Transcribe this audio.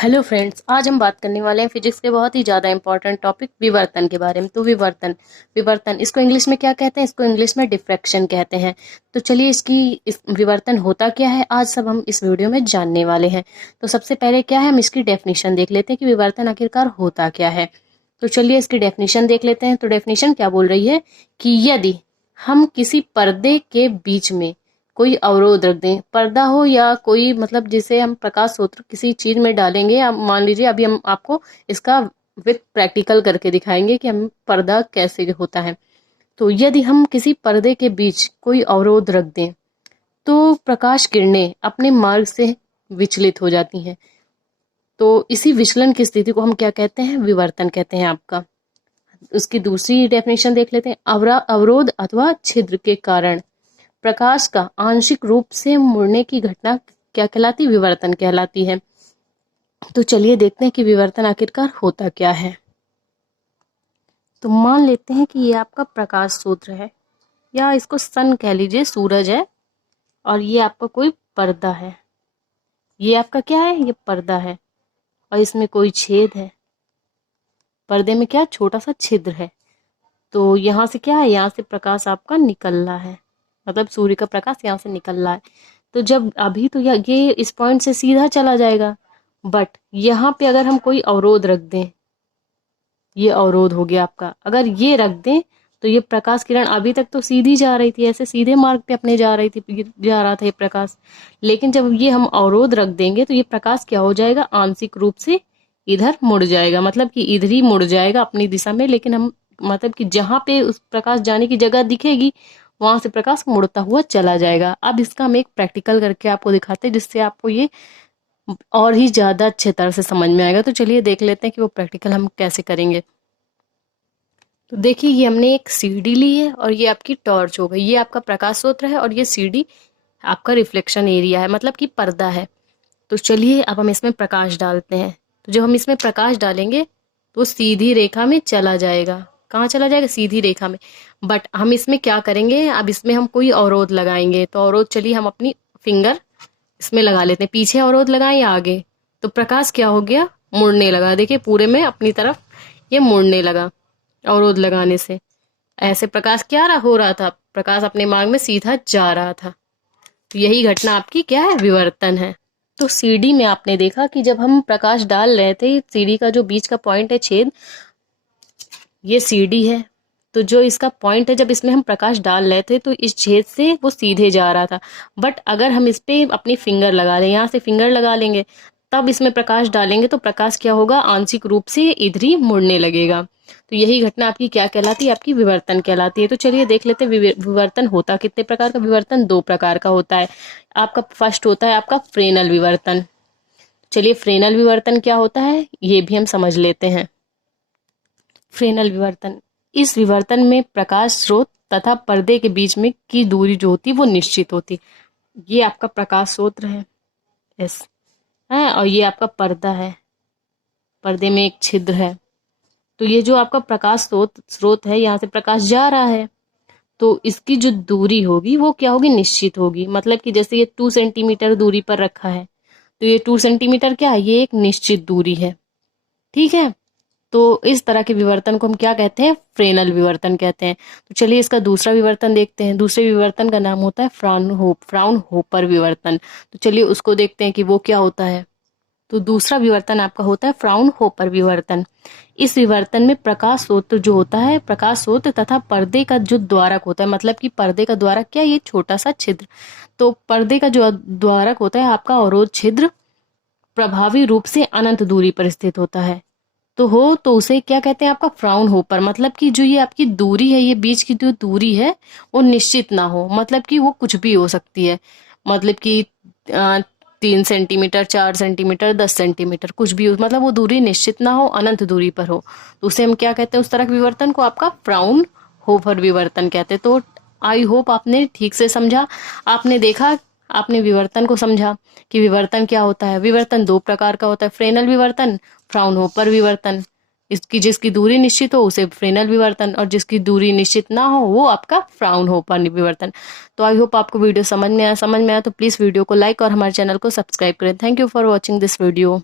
Hello friends, आज हम बात करने वाले हैं फिजिक्स के बहुत ही ज़्यादा इंपॉर्टेंट टॉपिक विवर्तन के बारे में। तो विवर्तन विवर्तन इसको इंग्लिश में क्या कहते हैं? इसको इंग्लिश में डिफ्रैक्शन कहते हैं। तो चलिए इस विवर्तन होता क्या है, आज सब हम इस वीडियो में जानने वाले हैं। तो सबसे पहले क्या है, हम इसकी डेफिनेशन देख लेते हैं कि विवर्तन आखिरकार होता क्या है। तो चलिए इसकी डेफिनेशन देख लेते हैं। तो डेफिनेशन क्या बोल रही है कि यदि हम किसी पर्दे के बीच में कोई अवरोध रख दें, पर्दा हो या कोई मतलब जिसे हम प्रकाश स्रोत किसी चीज में डालेंगे, आप मान लीजिए अभी हम आपको इसका विथ प्रैक्टिकल करके दिखाएंगे कि हम पर्दा कैसे होता है। तो यदि हम किसी पर्दे के बीच कोई अवरोध रख दें तो प्रकाश किरणें अपने मार्ग से विचलित हो जाती हैं। तो इसी विचलन की स्थिति को हम क्या कहते हैं? विवर्तन कहते हैं आपका। उसकी दूसरी डेफिनेशन देख लेते हैं। अवरोध अथवा छिद्र के कारण प्रकाश का आंशिक रूप से मुड़ने की घटना क्या कहलाती? विवर्तन कहलाती है। तो चलिए देखते हैं कि विवर्तन आखिरकार होता क्या है। तो मान लेते हैं कि ये आपका प्रकाश स्रोत है, या इसको सन कह लीजिए, सूरज है, और ये आपका कोई पर्दा है। ये आपका क्या है? ये पर्दा है, और इसमें कोई छेद है। पर्दे में क्या छोटा सा छिद्र है। तो यहाँ से क्या है? यहाँ से प्रकाश आपका निकल रहा है, मतलब सूर्य का प्रकाश यहाँ से निकल रहा है। तो जब अभी तो ये इस पॉइंट से सीधा चला जाएगा, बट यहाँ पे अगर हम कोई अवरोध रख दें, ये अवरोध हो गया आपका, अगर ये रख दें तो ये प्रकाश किरण अभी तक तो सीधी जा रही थी, ऐसे सीधे मार्ग पे अपने जा रही थी, जा रहा था ये प्रकाश। लेकिन जब ये हम अवरोध रख देंगे तो ये प्रकाश क्या हो जाएगा? आंशिक रूप से इधर मुड़ जाएगा, मतलब कि इधर ही मुड़ जाएगा अपनी दिशा में। लेकिन हम मतलब कि जहां पे उस प्रकाश जाने की जगह दिखेगी वहां से प्रकाश मुड़ता हुआ चला जाएगा। अब इसका हम एक प्रैक्टिकल करके आपको दिखाते हैं, जिससे आपको ये और ही ज्यादा अच्छे तरह से समझ में आएगा। तो चलिए देख लेते हैं कि वो प्रैक्टिकल हम कैसे करेंगे। तो देखिए, ये हमने एक सीडी ली है और ये आपकी टॉर्च हो गई। ये आपका प्रकाश स्रोत है और ये सीडी आपका रिफ्लेक्शन एरिया है, मतलब कि पर्दा है। तो चलिए अब हम इसमें प्रकाश डालते हैं। तो जब हम इसमें प्रकाश डालेंगे तो सीधी रेखा में चला जाएगा। कहाँ चला जाएगा? सीधी रेखा में। बट हम इसमें क्या करेंगे, अब इसमें हम कोई अवरोध लगाएंगे। तो अवरोध, चलिए हम अपनी फिंगर इसमें लगा लेते हैं। पीछे अवरोध लगाएं या आगे? तो प्रकाश क्या हो गया? मुड़ने लगा। देखिए पूरे में अपनी तरफ ये मुड़ने लगा अवरोध लगाने से। ऐसे प्रकाश क्या हो रहा था? प्रकाश अपने मार्ग में सीधा जा रहा था। तो यही घटना आपकी क्या है? विवर्तन है। तो सीडी में आपने देखा कि जब हम प्रकाश डाल रहे थे, सीडी का जो बीच का पॉइंट है, छेद, ये सीडी है। तो जो इसका पॉइंट है, जब इसमें हम प्रकाश डाल रहे थे तो इस छेद से वो सीधे जा रहा था। बट अगर हम इस पे अपनी फिंगर लगा लें, यहाँ से फिंगर लगा लेंगे, तब इसमें प्रकाश डालेंगे तो प्रकाश क्या होगा? आंशिक रूप से इधर ही मुड़ने लगेगा। तो यही घटना आपकी क्या कहलाती है? आपकी विवर्तन कहलाती है। तो चलिए देख लेते हैं विवर्तन होता कितने प्रकार का। विवर्तन दो प्रकार का होता है आपका। फर्स्ट होता है आपका फ्रेनल विवर्तन। चलिए फ्रेनल विवर्तन क्या होता है ये भी हम समझ लेते हैं। फ्रेनल विवर्तन, इस विवर्तन में प्रकाश स्रोत तथा पर्दे के बीच में की दूरी जो होती वो निश्चित होती। ये आपका प्रकाश स्रोत है, यस है, और ये आपका पर्दा है, पर्दे में एक छिद्र है। तो ये जो आपका प्रकाश स्रोत है, यहाँ से प्रकाश जा रहा है, तो इसकी जो दूरी होगी वो क्या होगी? निश्चित होगी। मतलब कि जैसे ये 2 सेंटीमीटर दूरी पर रखा है, तो ये 2 सेंटीमीटर क्या है? ये एक निश्चित दूरी है, ठीक है। तो इस तरह के विवर्तन को हम क्या कहते हैं? फ्रेनल विवर्तन कहते हैं। तो चलिए इसका दूसरा विवर्तन देखते हैं। दूसरे विवर्तन का नाम होता है फ्राउनहोफर विवर्तन। तो चलिए उसको देखते हैं कि वो क्या होता है। तो दूसरा विवर्तन आपका होता है फ्राउनहोफर विवर्तन। इस विवर्तन में प्रकाश स्रोत जो होता है, प्रकाश स्रोत तथा पर्दे का जो द्वारक होता है, मतलब कि पर्दे का द्वारक क्या? ये छोटा सा छिद्र। तो पर्दे का जो द्वारक होता है आपका अवरोध छिद्र प्रभावी रूप से अनंत दूरी पर स्थित होता है। तो उसे क्या कहते हैं? आपका फ्राउनहोफर। मतलब कि जो ये आपकी दूरी है, ये बीच की जो दूरी है वो निश्चित ना हो, मतलब कि वो कुछ भी हो सकती है। मतलब कि 3 सेंटीमीटर, 4 सेंटीमीटर, 10 सेंटीमीटर, कुछ भी हो, मतलब वो दूरी निश्चित ना हो, अनंत दूरी पर हो। तो उसे हम क्या कहते हैं? उस तरह के विवर्तन को आपका फ्राउनहोफर विवर्तन कहते हैं। तो आई होप आपने ठीक से समझा, आपने देखा, आपने विवर्तन को समझा कि विवर्तन क्या होता है। विवर्तन दो प्रकार का होता है, फ्रेनल विवर्तन, फ्राउनहोफर विवर्तन। इसकी जिसकी दूरी निश्चित हो उसे फ्रेनल विवर्तन, और जिसकी दूरी निश्चित ना हो वो आपका फ्राउनहोफर विवर्तन। तो आई होप आपको वीडियो समझ में आया। तो प्लीज वीडियो को लाइक और हमारे चैनल को सब्सक्राइब करें। Thank you for watching this video.